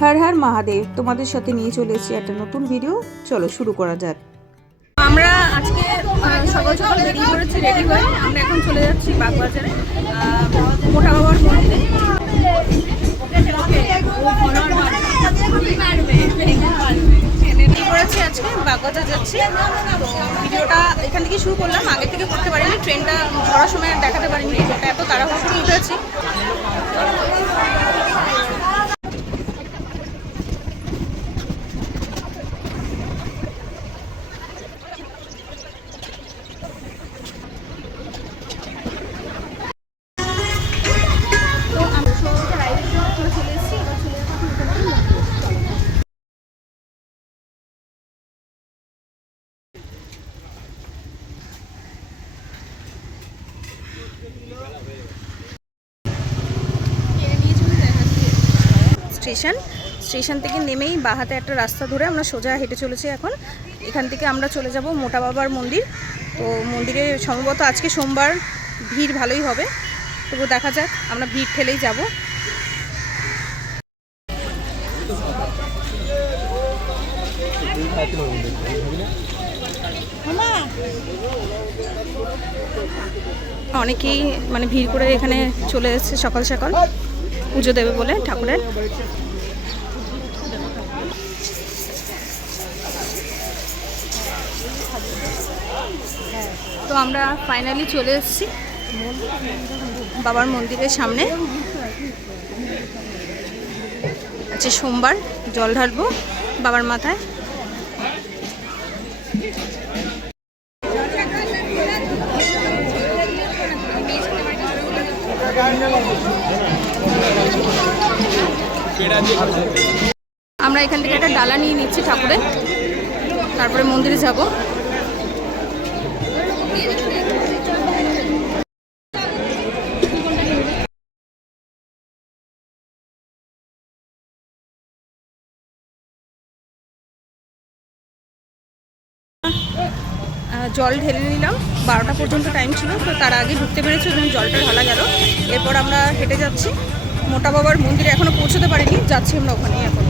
হর হর মহাদেব, তোমাদের সাথে নিয়ে চলে এসেছি একটা নতুন ভিডিও। চলো শুরু করা যাক। আমরা আজকে সকাল সকাল বেরিয়ে পড়েছি, রেডি হয়ে আমরা এখন চলে যাচ্ছি বাগবাজারে মোটা বাবার মন্দিরে। করেছি আজকে বাগবাজার যাচ্ছি, তো ভিডিওটা এখান থেকে শুরু করলাম। আগে থেকে করতে পারিনি, ট্রেনটা ধরার সময় আর দেখাতে পারিনি, ভিডিওটা এত তাড়াহুড়ো করে উঠেছি। স্টেশন থেকে নেমেই বাহাতে একটা রাস্তা ধরে আমরা সোজা হেঁটে চলেছি। এখন এখান থেকে আমরা চলে যাব মোটা বাবার মন্দির। তো মন্দিরে সম্ভবত আজকে সোমবার, ভিড় ভালোই হবে, তবু দেখা যাক, আমরা ভিড় ঠেলেই যাব। অনেকেই মানে ভিড় করে এখানে চলে এসেছে সকাল সকাল পুজো দেবে বলে ঠাকুরের। তো আমরা ফাইনালি চলে এসেছি বাবার মন্দিরের সামনে। আজকে সোমবার, জল ঢালবো বাবার মাথায়। আমরা এখান থেকে একটা ডালা নিয়ে নিচ্ছি ঠাকুরের, তারপরে মন্দিরে যাব। জল ঢেলে নিলাম, 12টা পর্যন্ত টাইম ছিল, তো তার আগে ঢুকতে পেরেছি এবং জলটা ঢালা গেল। এরপর আমরা হেঁটে যাচ্ছি মোটা বাবার মন্দিরে, এখনো পৌঁছতে পারিনি, যাচ্ছি আমরা ওখানেই এখন।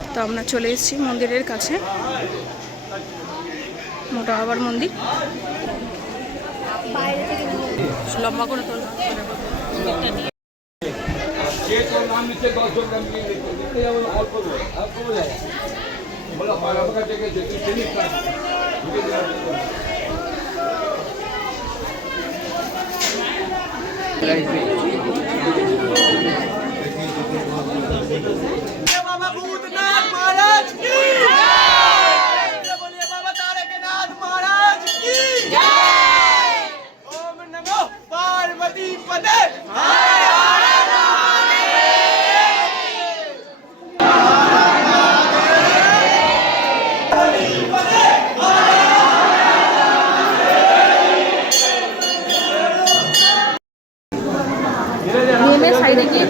তো আমরা চলে এসেছি মন্দিরের কাছে, মোটা বাবার মন্দির। লম্বা করে তোল। নেমে সাইডে গিয়ে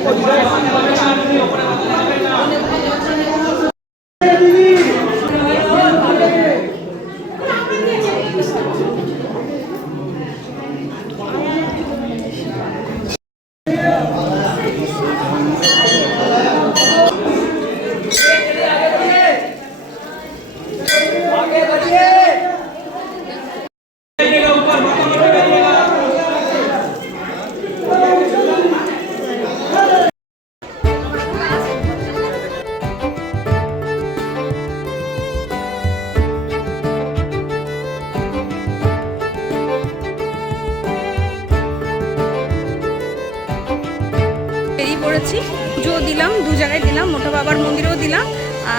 বেরিয়ে পড়েছি। পুজো দিলাম, দু জায়গায় দিলাম, মোটা বাবার মন্দিরেও দিলাম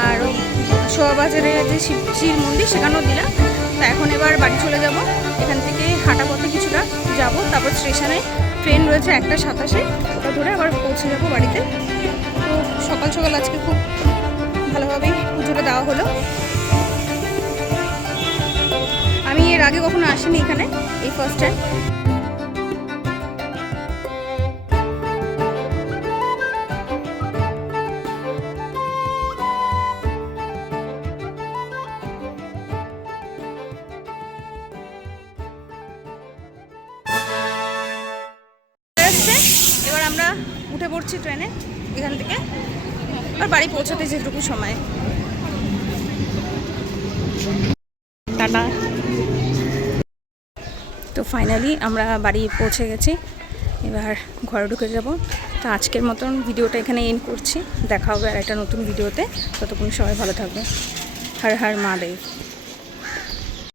আর ওই শোভাবাজারে যে শিবজির মন্দির সেখানেও দিলাম। তো এখন এবার বাড়ি চলে যাব। এখান থেকে হাঁটা পথে কিছুটা যাব, তারপর স্টেশনে ট্রেন রয়েছে 1:27, ওটা ধরে আবার পৌঁছে যাব বাড়িতে। তো সকাল সকাল আজকে খুব ভালোভাবেই পুজোটা দেওয়া হলো। আমি এর আগে কখনো আসিনি এখানে, এই ফার্স্ট টাইম। এসছে, এবার আমরা উঠে পড়ছি ট্রেনে এখান থেকে, আর বাড়ি পৌঁছাতে যেটুকু সময়। টাটা। তো ফাইনালি আমরা বাড়ি পৌঁছে গেছি, এবার ঘরে ঢুকে যাব। তো আজকের মতন ভিডিওটা এখানে এন্ড করছি, দেখা হবে আর একটা নতুন ভিডিওতে। ততক্ষণ সবাই ভালো থাকবে। হর হর মহাদেব।